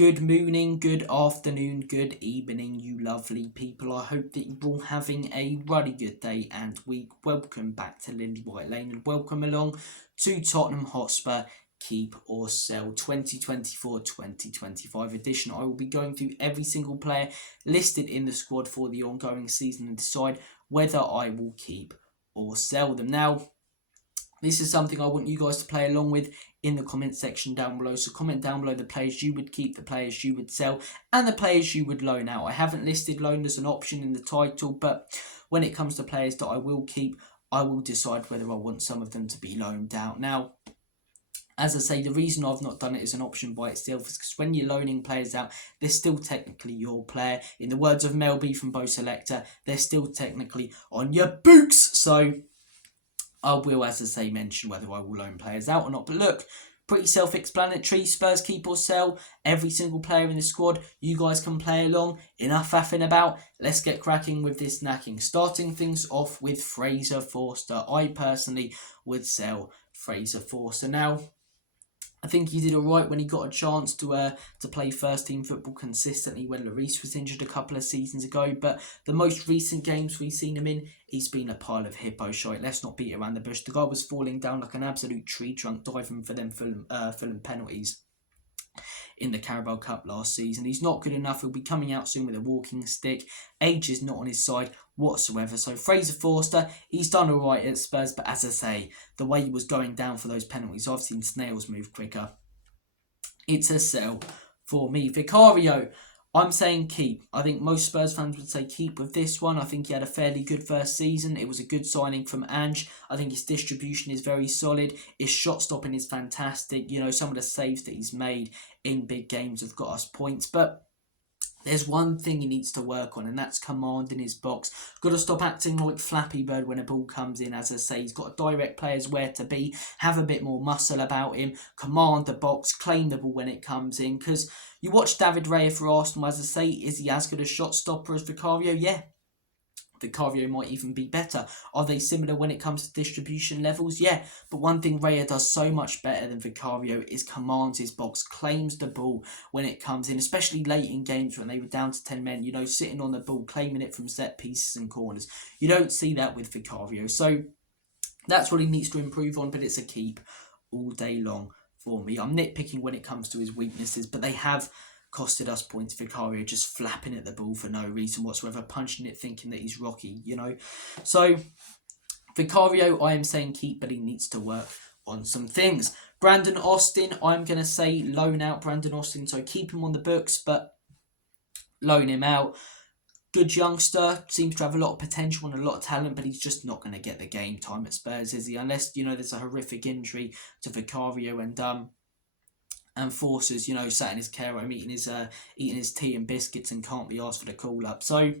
Good morning, good afternoon, good evening, you lovely people. I hope that you're all having a really good day and week. Welcome back to Lilywhite Lane and welcome along to Tottenham Hotspur Keep or Sell 2024-2025 edition. I will be going through every single player listed in the squad for the ongoing season and decide whether I will keep or sell them. Now, this is something I want you guys to play along with in the comment section down below. So comment down below the players you would keep, the players you would sell, and the players you would loan out. I haven't listed loan as an option in the title, but when it comes to players that I will keep, I will decide whether I want some of them to be loaned out. Now, as I say, the reason I've not done it as an option by itself is because when you're loaning players out, they're still technically your player. In the words of Mel B from Bo Selector, they're still technically on your books. So I will, as I say, mention whether I will loan players out or not. But look, pretty self-explanatory. Spurs keep or sell every single player in the squad. You guys can play along. Enough faffing about. Let's get cracking with this knacking. Starting things off with Fraser Forster. I personally would sell Fraser Forster. Now, I think he did alright when he got a chance to play first team football consistently when Lloris was injured a couple of seasons ago. But the most recent games we've seen him in, he's been a pile of hippo shite. Let's not beat around the bush. The guy was falling down like an absolute tree trunk, diving for them Fulham penalties in the Carabao Cup last season. He's not good enough. He'll be coming out soon with a walking stick. Age is not on his side whatsoever. So Fraser Forster, he's done alright at Spurs, but as I say, the way he was going down for those penalties, I've seen snails move quicker. It's a sell for me. Vicario, I'm saying keep. I think most Spurs fans would say keep with this one. I think he had a fairly good first season. It was a good signing from Ange. I think his distribution is very solid. His shot stopping is fantastic. You know, some of the saves that he's made in big games have got us points. But there's one thing he needs to work on, and that's command in his box. Got to stop acting like Flappy Bird when a ball comes in. As I say, he's got to direct players where to be, have a bit more muscle about him, command the box, claim the ball when it comes in. Because you watch David Raya for Arsenal, as I say, is he as good a shot stopper as Vicario? Yeah. Vicario might even be better. Are they similar when it comes to distribution levels? Yeah, but one thing Raya does so much better than Vicario is commands his box, claims the ball when it comes in, especially late in games when they were down to 10 men, you know, sitting on the ball, claiming it from set pieces and corners. You don't see that with Vicario. So that's what he needs to improve on, but it's a keep all day long for me. I'm nitpicking when it comes to his weaknesses, but they have costed us points. Vicario just flapping at the ball for no reason whatsoever, punching it thinking that he's Rocky, you know. So Vicario, I am saying keep, but he needs to work on some things. Brandon Austin, I'm going to say loan out Brandon Austin, so keep him on the books, but loan him out. Good youngster, seems to have a lot of potential and a lot of talent, but he's just not going to get the game time at Spurs, is he? Unless, you know, there's a horrific injury to Vicario and Forster's, you know, sat in his care home eating his tea and biscuits and can't be asked for the call up. So,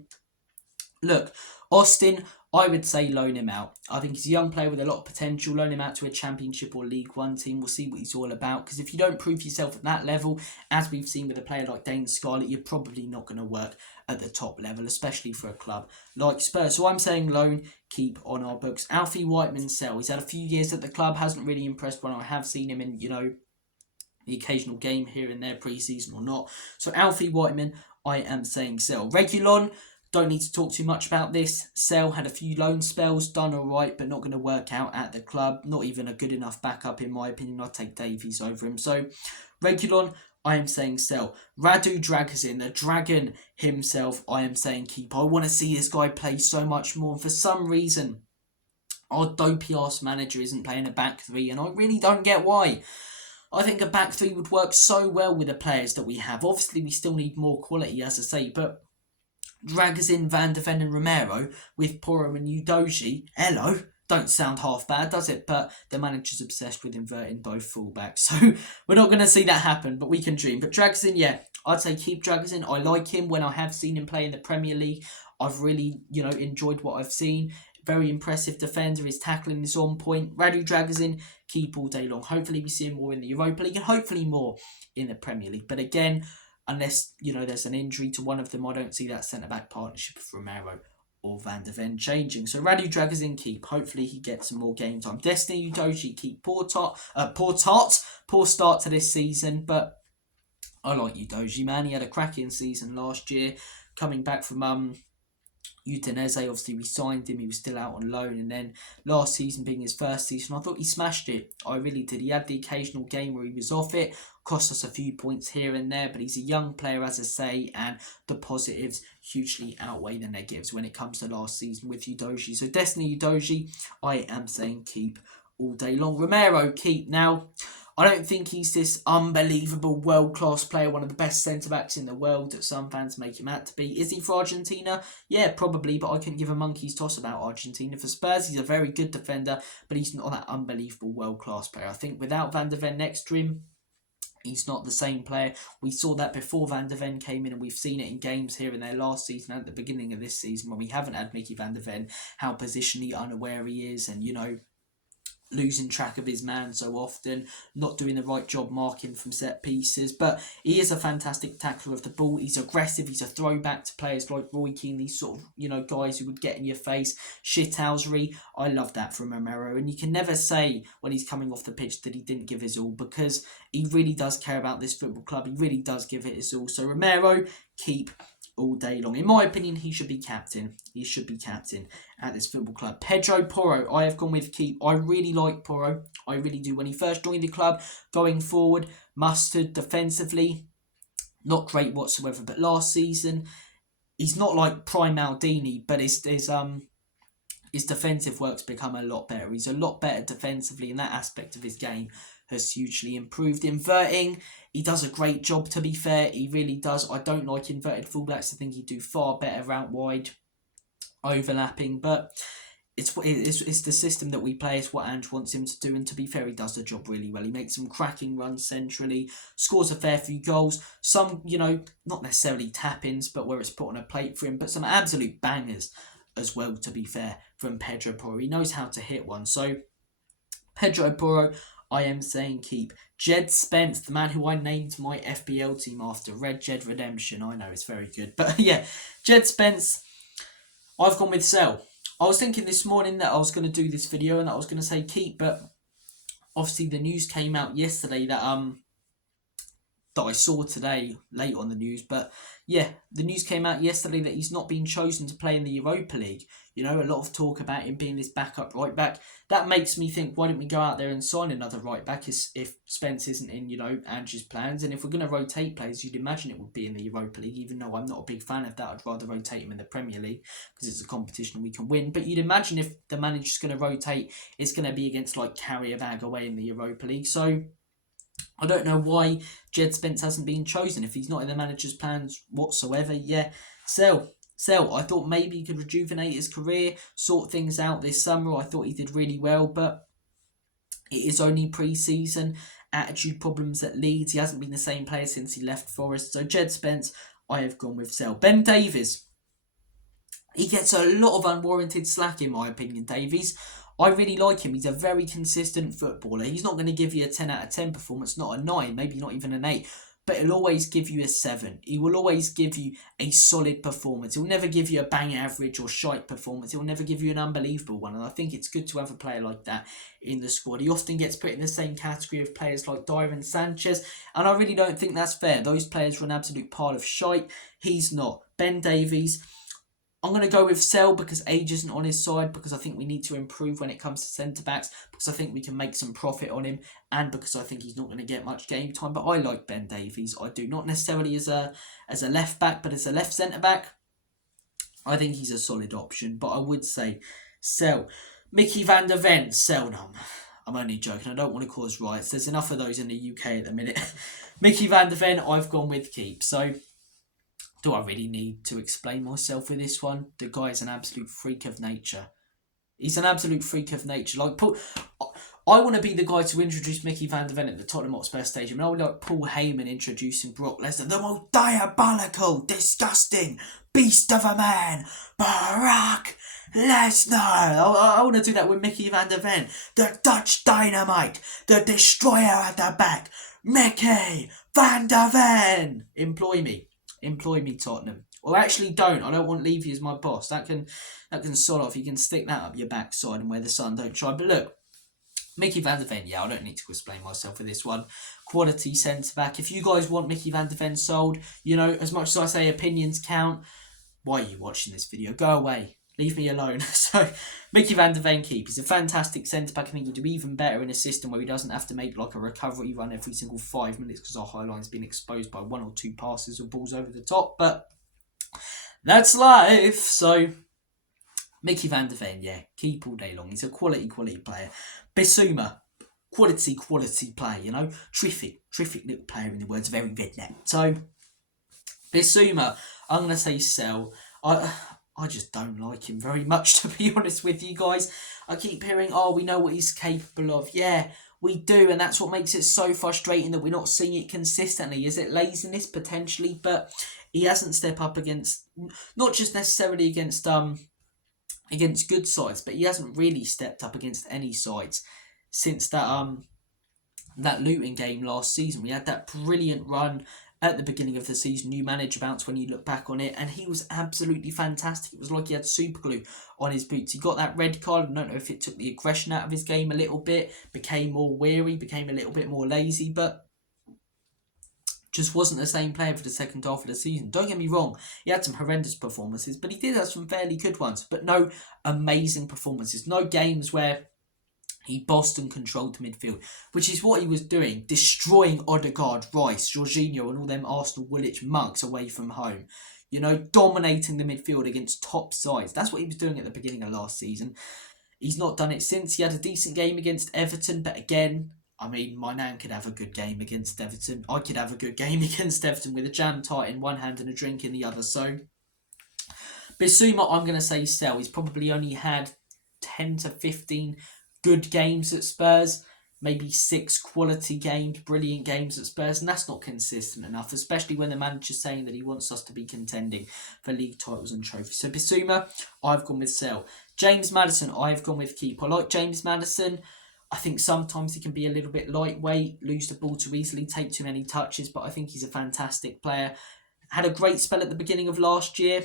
look, Austin, I would say loan him out. I think he's a young player with a lot of potential. Loan him out to a Championship or League One team. We'll see what he's all about. Because if you don't prove yourself at that level, as we've seen with a player like Dane Scarlett, you're probably not going to work at the top level, especially for a club like Spurs. So I'm saying loan, keep on our books. Alfie Whiteman, sell. He's had a few years at the club, hasn't really impressed when I have seen him in, you know, the occasional game here and there, pre-season or not. So Alfie Whiteman, I am saying sell. Reguilon, don't need to talk too much about this. Sell, had a few loan spells, done alright, but not going to work out at the club. Not even a good enough backup in my opinion. I'd take Davies over him. So Reguilon, I am saying sell. Radu Dragusin, the dragon himself, I am saying keep. I want to see this guy play so much more. And for some reason, our dopey-ass manager isn't playing a back three, and I really don't get why. I think a back three would work so well with the players that we have. Obviously, we still need more quality, as I say, but Dragusin, Van de Ven and Romero with Porro and Udogie, hello, don't sound half bad, does it? But the manager's obsessed with inverting both fullbacks, so we're not going to see that happen, but we can dream. But Dragusin, yeah, I'd say keep Dragusin. I like him when I have seen him play in the Premier League. I've really, you know, enjoyed what I've seen. Very impressive defender. His tackling is on point. Radu Dragusin, keep all day long. Hopefully we see him more in the Europa League and hopefully more in the Premier League. But again, unless, you know, there's an injury to one of them, I don't see that centre-back partnership of Romero or Van de Ven changing. So Radu Dragusin, keep. Hopefully he gets some more game time. Destiny Udogie, keep. Poor start to this season, but I like Udogie, man. He had a cracking season last year, coming back from Udinese. Obviously we signed him, he was still out on loan, and then last season being his first season, I thought he smashed it. I really did. He had the occasional game where he was off it, cost us a few points here and there, but he's a young player, as I say, and the positives hugely outweigh the negatives when it comes to last season with Udogie. So Destiny Udogie, I am saying keep all day long. Romero, keep. Now, I don't think he's this unbelievable world-class player, one of the best centre-backs in the world that some fans make him out to be. Is he for Argentina? Yeah, probably, but I couldn't give a monkey's toss about Argentina. For Spurs, he's a very good defender, but he's not that unbelievable world-class player. I think without Van der Ven next to him, he's not the same player. We saw that before Van der Ven came in, and we've seen it in games here and there last season and at the beginning of this season when we haven't had Micky Van der Ven, how positionally unaware he is, and, losing track of his man so often, not doing the right job marking from set pieces. But he is a fantastic tackler of the ball. He's aggressive. He's a throwback to players like Roy Keane, these sort of, guys who would get in your face. Shithousery. I love that from Romero. And you can never say when he's coming off the pitch that he didn't give his all, because he really does care about this football club. He really does give it his all. So Romero, keep all day long. In my opinion, he should be captain. He should be captain at this football club. Pedro Porro, I have gone with keep. I really like Porro. I really do. When he first joined the club, going forward, mustard defensively, not great whatsoever. But last season, he's not like prime Maldini, but his defensive work's become a lot better. He's a lot better defensively, and that aspect of his game has hugely improved. Inverting, he does a great job, to be fair. He really does. I don't like inverted fullbacks. I think he'd do far better out wide, overlapping. But it's the system that we play. It's what Ange wants him to do. And to be fair, he does the job really well. He makes some cracking runs centrally, scores a fair few goals. Some, not necessarily tap-ins, but where it's put on a plate for him. But some absolute bangers as well, to be fair, from Pedro Porro. He knows how to hit one. So, Pedro Porro, I am saying keep. Jed Spence, the man who I named my FBL team after, Red Jed Redemption. I know, it's very good. But yeah, Jed Spence, I've gone with sell. I was thinking this morning that I was going to do this video and that I was going to say keep, but obviously the news came out yesterday that I saw today, late on the news, but yeah, the news came out yesterday that he's not been chosen to play in the Europa League. A lot of talk about him being this backup right back. That makes me think, why don't we go out there and sign another right back if Spence isn't in, Ange's plans? And if we're going to rotate players, you'd imagine it would be in the Europa League, even though I'm not a big fan of that. I'd rather rotate him in the Premier League because it's a competition we can win. But you'd imagine if the manager's going to rotate, it's going to be against like Carabao away in the Europa League. So I don't know why Jed Spence hasn't been chosen. If he's not in the manager's plans whatsoever, yeah, sell. I thought maybe he could rejuvenate his career, sort things out this summer. I thought he did really well, but it is only pre-season. Attitude problems at Leeds. He hasn't been the same player since he left Forest. So Jed Spence, I have gone with sell. Ben Davies. He gets a lot of unwarranted slack, in my opinion, Davies. I really like him. He's a very consistent footballer. He's not going to give you a 10 out of 10 performance, not a 9, maybe not even an 8. But he'll always give you a 7. He will always give you a solid performance. He'll never give you a bang average or shite performance. He'll never give you an unbelievable one. And I think it's good to have a player like that in the squad. He often gets put in the same category of players like Dyer and Sanchez. And I really don't think that's fair. Those players are an absolute pile of shite. He's not. Ben Davies, I'm going to go with sell because age isn't on his side, because I think we need to improve when it comes to centre-backs, because I think we can make some profit on him, and because I think he's not going to get much game time. But I like Ben Davies. I do. Not necessarily as a left-back, but as a left centre-back, I think he's a solid option. But I would say sell. Micky Van der Ven, sell. No, I'm only joking. I don't want to cause riots. There's enough of those in the UK at the minute. Micky Van der Ven, I've gone with keep. So, do I really need to explain myself with this one? The guy is an absolute freak of nature. He's an absolute freak of nature. I want to be the guy to introduce Micky Van der Ven at the Tottenham Hotspur Stadium. And I would like Paul Heyman introducing Brock Lesnar, the most diabolical, disgusting beast of a man, Brock Lesnar. I want to do that with Micky Van der Ven, the Dutch Dynamite, the destroyer at the back, Micky Van der Ven. Employ me, Tottenham. Or actually don't. I don't want Levy as my boss. That can sod off. You can stick that up your backside and where the sun don't shine. But look, Micky van de Ven, yeah, I don't need to explain myself for this one. Quality centre-back. If you guys want Micky van de Ven sold, you know, as much as I say opinions count, why are you watching this video? Go away. Leave me alone. So, Micky van de Ven keep. He's a fantastic centre-back. I think he'd do even better in a system where he doesn't have to make like a recovery run every single 5 minutes because our high line's been exposed by 1 or 2 passes or balls over the top. But that's life. So, Micky van de Ven, yeah, keep all day long. He's a quality player. Bissouma, quality player, you know. Terrific little player in the words of Eric Redknapp. So, Bissouma, I'm going to say sell. I just don't like him very much, to be honest with you guys. I keep hearing, oh, we know what he's capable of. Yeah, we do, and that's what makes it so frustrating that we're not seeing it consistently. Is it laziness? Potentially, but he hasn't stepped up against, not just necessarily against good sides, but he hasn't really stepped up against any sides since that Luton game last season. We had that brilliant run at the beginning of the season, new manager bounce when you look back on it, and he was absolutely fantastic. It was like he had super glue on his boots. He got that red card. I don't know if it took the aggression out of his game a little bit, became more weary, became a little bit more lazy, but just wasn't the same player for the second half of the season. Don't get me wrong, he had some horrendous performances, but he did have some fairly good ones, but no amazing performances. No games where he bossed and controlled the midfield, which is what he was doing, destroying Odegaard, Rice, Jorginho and all them Arsenal Woolwich mugs away from home. You know, dominating the midfield against top sides. That's what he was doing at the beginning of last season. He's not done it since. He had a decent game against Everton, but again, I mean, my nan could have a good game against Everton. I could have a good game against Everton with a jam tart in one hand and a drink in the other. So, Bissouma, I'm going to say sell. He's probably only had 10 to 15 good games at Spurs, maybe 6 quality games, brilliant games at Spurs, and that's not consistent enough, especially when the manager's saying that he wants us to be contending for league titles and trophies. So Bissouma, I've gone with sell. James Maddison, I've gone with keep. I like James Maddison. I think sometimes he can be a little bit lightweight, lose the ball too easily, take too many touches, but I think he's a fantastic player. Had a great spell at the beginning of last year.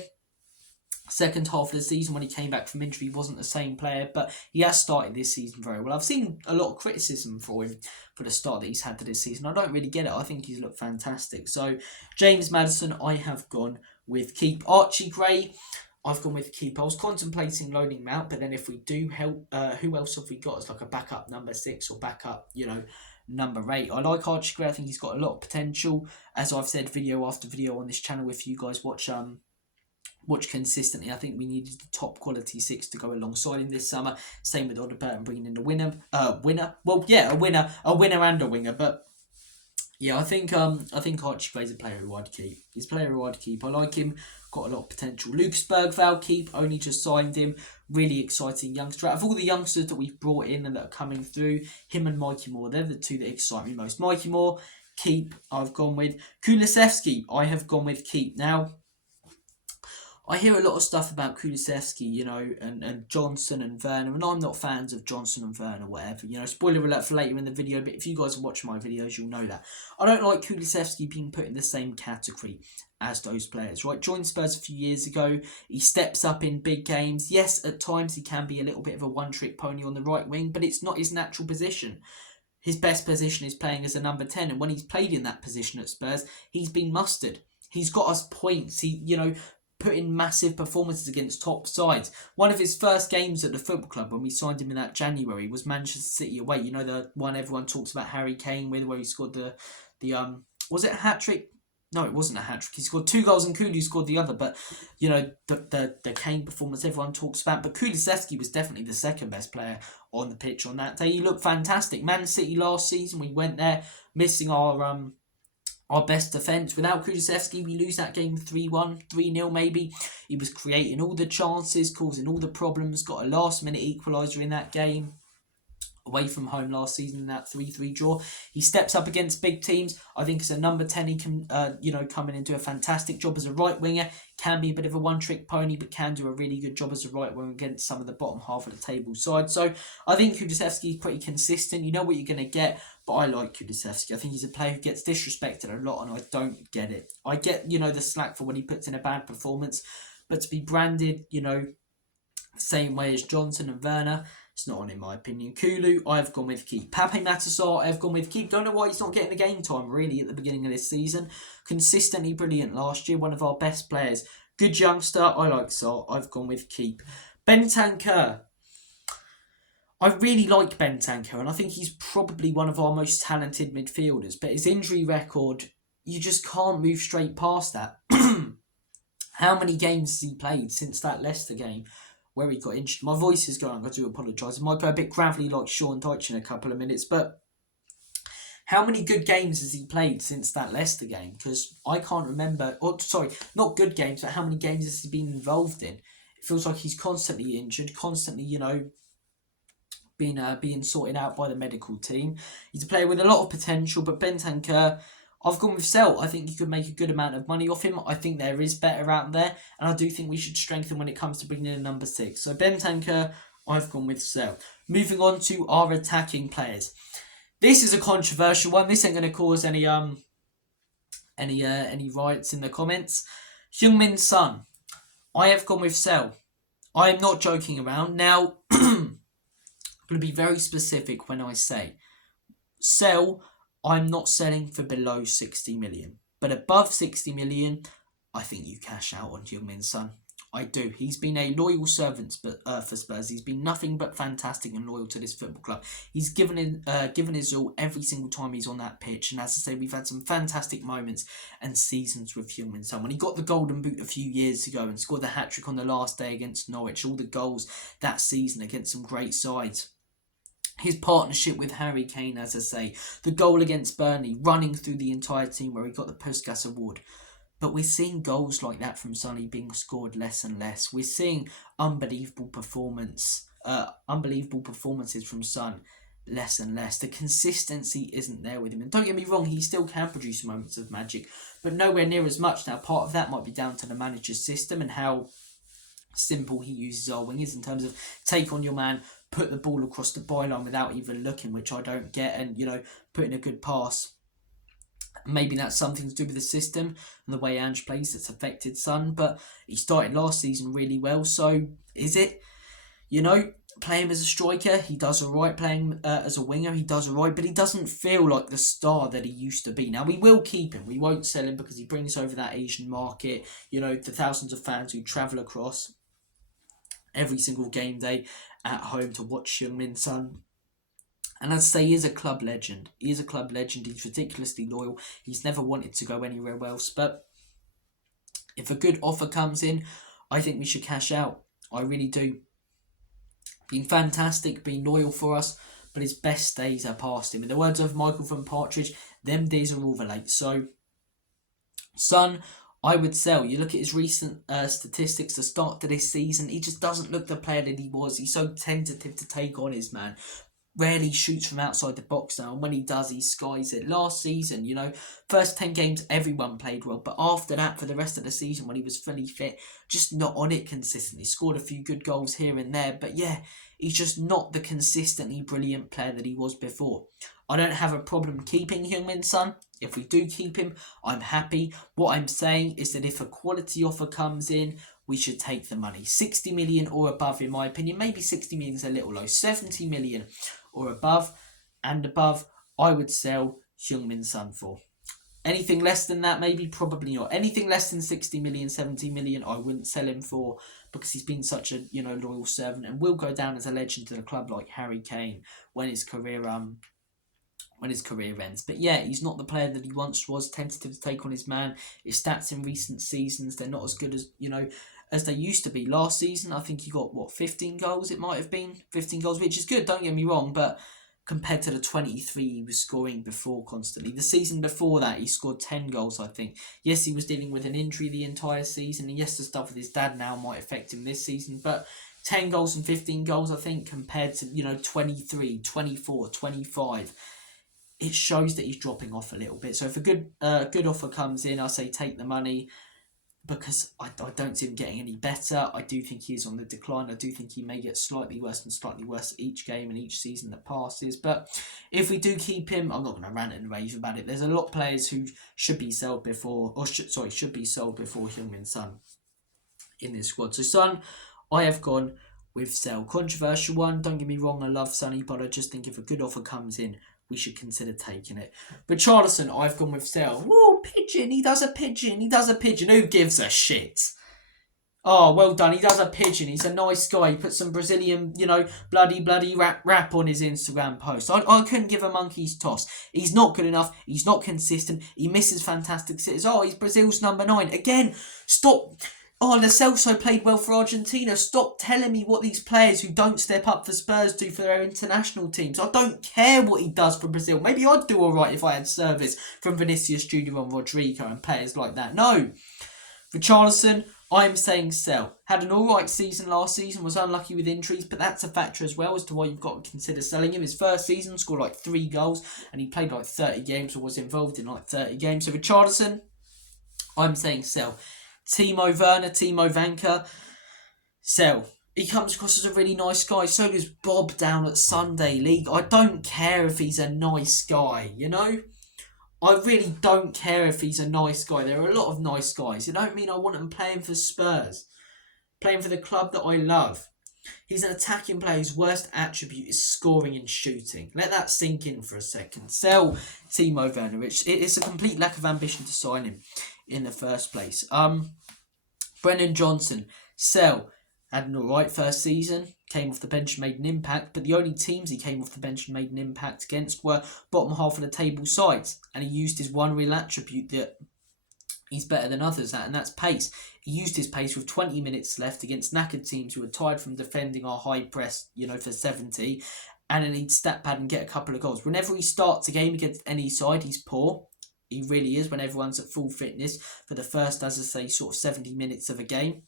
Second half of the season when he came back from injury, he wasn't the same player, but he has started this season very well. I've seen a lot of criticism for him for the start that he's had to this season. I don't really get it. I think he's looked fantastic. So James Maddison, I have gone with keep. Archie Gray, I've gone with keep. I was contemplating loaning him out, but then if we do help, who else have we got as like a backup number 6 or backup, number 8? I like Archie Gray. I think he's got a lot of potential. As I've said video after video on this channel, if you guys watch consistently, I think we needed the top quality 6 to go alongside him this summer. Same with Odegaard bringing in a winner. A winner and a winger. But yeah, I think Archie Gray's a player who I'd keep. He's a player who I'd keep. I like him. Got a lot of potential. Lucas Bergvall, keep. Only just signed him. Really exciting youngster. Out of all the youngsters that we've brought in and that are coming through, him and Micky Moore, they're the 2 that excite me most. Micky Moore, keep. I've gone with Kulusevski. I have gone with keep. Now, I hear a lot of stuff about Kulusevski, and Johnson and Werner, and I'm not fans of Johnson and Werner, whatever. Spoiler alert for later in the video, but if you guys are watching my videos, you'll know that. I don't like Kulusevski being put in the same category as those players, right? Joined Spurs a few years ago. He steps up in big games. Yes, at times he can be a little bit of a one-trick pony on the right wing, but it's not his natural position. His best position is playing as a number 10, and when he's played in that position at Spurs, he's been mustard. He's got us points. Put in massive performances against top sides. One of his first games at the football club when we signed him in that January was Manchester City away. The one everyone talks about Harry Kane with, where he scored the was it a hat-trick? No, it wasn't a hat-trick. He scored 2 goals and Kulu scored the other. But, the Kane performance everyone talks about. But Kulusevski was definitely the second best player on the pitch on that day. He looked fantastic. Man City last season, we went there missing our best defence. Without Kulusevski, we lose that game 3-1, 3-0 maybe. He was creating all the chances, causing all the problems, got a last-minute equaliser in that game. Away from home last season in that 3-3 draw. He steps up against big teams. I think as a number 10, he can, come in and do a fantastic job as a right winger. Can be a bit of a one-trick pony, but can do a really good job as a right winger against some of the bottom half of the table side. So I think Kulusevski is pretty consistent. You know what you're going to get, but I like Kulusevski. I think he's a player who gets disrespected a lot, and I don't get it. I get, the slack for when he puts in a bad performance, but to be branded, the same way as Johnson and Werner, It's not on in my opinion. Kulu, I've gone with keep. Pape Matasar, I've gone with keep. Don't know why he's not getting the game time really at the beginning of this season. Consistently brilliant last year, one of our best players. Good youngster, I like Sar, I've gone with keep. Bentancur, I really like Bentancur, and I think he's probably one of our most talented midfielders, but his injury record, you just can't move straight past that. How many games has he played since that Leicester game where he got injured? My voice is going, I do apologise. It might go a bit gravelly like Sean Dyche in a couple of minutes, but how many good games has he played since that Leicester game? Because I can't remember, or sorry, not good games, but how many games has he been involved in? It feels like he's constantly injured, constantly, being sorted out by the medical team. He's a player with a lot of potential, but Bentancur, I've gone with sell. I think you could make a good amount of money off him. I think there is better out there, and I do think we should strengthen when it comes to bringing in a number 6. So Bentancur, I've gone with sell. Moving on to our attacking players. This is a controversial one. This ain't going to cause any riots in the comments. Heung-min Son, I have gone with sell. I am not joking around. Now, I'm going to be very specific when I say sell. I'm not selling for below 60 million, but above 60 million, I think you cash out on Heung-min Son. I do. He's been a loyal servant for Spurs. He's been nothing but fantastic and loyal to this football club. He's given his all every single time he's on that pitch. And as I say, we've had some fantastic moments and seasons with Heung-min Son. When he got the Golden Boot a few years ago and scored the hat-trick on the last day against Norwich, all the goals that season against some great sides. His partnership with Harry Kane, as I say, the goal against Burnley, running through the entire team where he got the Puskas Award. But we're seeing goals like that from Sonny being scored less and less. We're seeing unbelievable performances from Son less and less. The consistency isn't there with him. And don't get me wrong, he still can produce moments of magic, but nowhere near as much. Now, part of that might be down to the manager's system and how simple he uses our wingers in terms of take on your man, put the ball across the byline without even looking, which I don't get, and put in a good pass. Maybe that's something to do with the system and the way Ange plays that's affected Son, but he started last season really well. So is it? Play him as a striker, he does alright. Playing as a winger, he does alright, but he doesn't feel like the star that he used to be. Now, we will keep him. We won't sell him because he brings over that Asian market, the thousands of fans who travel across every single game day at home to watch Heung-min Son. And I'd say he is a club legend. He's ridiculously loyal. He's never wanted to go anywhere else. But if a good offer comes in, I think we should cash out. I really do. Been fantastic, been loyal for us, but his best days are past him. In the words of Michael from Partridge, them days are over late. So, Son, I would sell. You look at his recent statistics, the start to this season, he just doesn't look the player that he was. He's so tentative to take on his man. Rarely shoots from outside the box now, and when he does, he skies it. Last season, first 10 games, everyone played well, but after that, for the rest of the season, when he was fully fit, just not on it consistently. Scored a few good goals here and there, but yeah, he's just not the consistently brilliant player that he was before. I don't have a problem keeping Heung-min Son. If we do keep him, I'm happy. What I'm saying is that if a quality offer comes in, we should take the money. 60 million or above, in my opinion. Maybe 60 million is a little low. 70 million or above, I would sell Heung-min Son for. Anything less than that, maybe, probably not. Anything less than 60 million, 70 million, I wouldn't sell him for, because he's been such a loyal servant and will go down as a legend to the club like Harry Kane when his career ends. But yeah, he's not the player that he once was. Tentative to take on his man. His stats in recent seasons, they're not as good as they used to be. Last season, I think he got 15 goals. It might have been 15 goals, which is good. Don't get me wrong, but compared to the 23 he was scoring before constantly. The season before that, he scored 10 goals, I think. Yes, he was dealing with an injury the entire season, and yes, the stuff with his dad now might affect him this season, but 10 goals and 15 goals, I think, compared to 23, 24, 25. It shows that he's dropping off a little bit. So if a good offer comes in, I say take the money, because I don't see him getting any better. I do think he is on the decline. I do think he may get slightly worse each game and each season that passes. But if we do keep him, I'm not going to rant and rave about it. There's a lot of players who should be sold before Heung-min Son in this squad. So Son, I have gone with sell. Controversial one, don't get me wrong, I love Sonny, but I just think if a good offer comes in, we should consider taking it. But Charlison, I've gone with sell. Whoa, pigeon, he does a pigeon, Who gives a shit? Oh, well done. He does a pigeon. He's a nice guy. He put some Brazilian, bloody rap on his Instagram post. I couldn't give a monkey's toss. He's not good enough. He's not consistent. He misses fantastic sitters. Oh, he's Brazil's number 9. Again, stop. Oh, Lo Celso played well for Argentina. Stop telling me what these players who don't step up for Spurs do for their international teams. I don't care what he does for Brazil. Maybe I'd do all right if I had service from Vinicius Junior and Rodrigo and players like that. No. For Charlison, I'm saying sell. Had an alright season last season, was unlucky with injuries, but that's a factor as well as to why you've got to consider selling him. His first season scored like 3 goals and he played like 30 games or was involved in like 30 games. So for Charlison, I'm saying sell. Timo Werner, Timo Vanker, sell. He comes across as a really nice guy. So does Bob down at Sunday League. I don't care if he's a nice guy, I really don't care if he's a nice guy. There are a lot of nice guys. It don't mean I want him playing for Spurs. Playing for the club that I love. He's an attacking player whose worst attribute is scoring and shooting. Let that sink in for a second. Sell Timo Werner. It's a complete lack of ambition to sign him in the first place. Brennan Johnson. Sell. Had an alright first season, came off the bench and made an impact, but the only teams he came off the bench and made an impact against were bottom half of the table sides, and he used his one real attribute that he's better than others at, and that's pace. He used his pace with 20 minutes left against knackered teams who were tired from defending our high press, for 70, and then he'd stat pad and get a couple of goals. Whenever he starts a game against any side, he's poor. He really is, when everyone's at full fitness for the first, as I say, sort of 70 minutes of a game.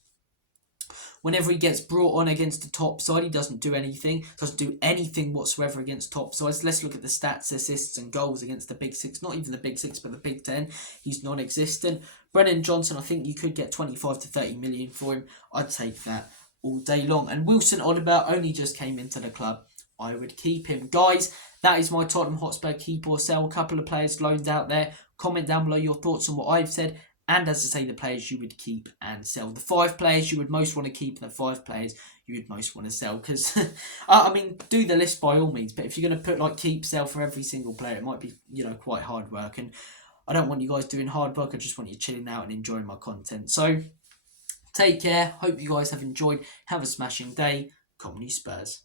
Whenever he gets brought on against the top side, he doesn't do anything. Doesn't do anything whatsoever against top sides. Let's look at the stats, assists and goals against the Big Six. Not even the Big Six, but the Big Ten. He's non-existent. Brennan Johnson, I think you could get 25 to 30 million for him. I'd take that all day long. And Wilson Oliver only just came into the club. I would keep him. Guys, that is my Tottenham Hotspur keep or sell. A couple of players loaned out there. Comment down below your thoughts on what I've said. And as I say, the players you would keep and sell. The 5 players you would most want to keep and the 5 players you would most want to sell. Because, do the list by all means. But if you're going to put keep, sell for every single player, it might be, quite hard work. And I don't want you guys doing hard work. I just want you chilling out and enjoying my content. So, take care. Hope you guys have enjoyed. Have a smashing day. Come on, you Spurs.